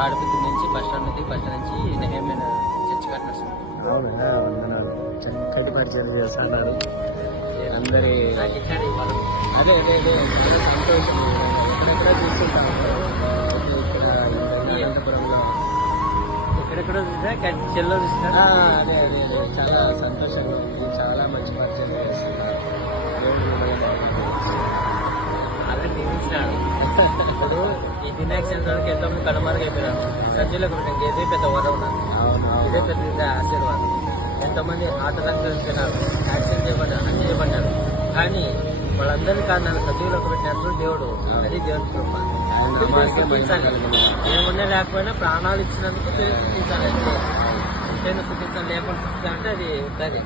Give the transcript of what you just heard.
తాడిపత్రి నుంచి bus stand నుంచి నెహమైన church కట్టిన. అవునా, వందనాలు. చక్కటి పరిచయం చేస్తున్నాడు అందరి. అదే అదే అదే సంతోషం. ఎక్కడెక్కడ చూస్తుంటాం అనంతపురంలో, ఎక్కడెక్కడో చూసా, చెల్లో చూసా. అదే అదే అదే చాలా సంతోషంగా ఉంది. చాలా మంచి పరిచయం చేస్తున్నారు. ఆల్రెడీ నిర్మించినాడు. ఇప్పుడు ఈ వినాయక చవితికి ఎంతో మంది కనుమరుగు అయిపోయినారు. సజ్జలకు ఇదే పెద్ద వరం నాకు. ఇదే పెద్ద ఆశీర్వాదం. ఎంతోమంది హార్ట్ అటాక్ చనిపోయినారు, యాక్సిడెంట్ చేయబడ్డారు, అన్ని చేయబడ్డారు. కానీ వాళ్ళందరినీ కాదు నన్ను సజీవులకు పెట్టినట్లు దేవుడు. అది దేవుడి కృప. ఏమున్నా లేకపోయినా ప్రాణాలు ఇచ్చినందుకు తెలిసి చూపించాలి. అంతేనా చూపించాలి, లేకుండా చూపించాలంటే అది ఉంటుంది.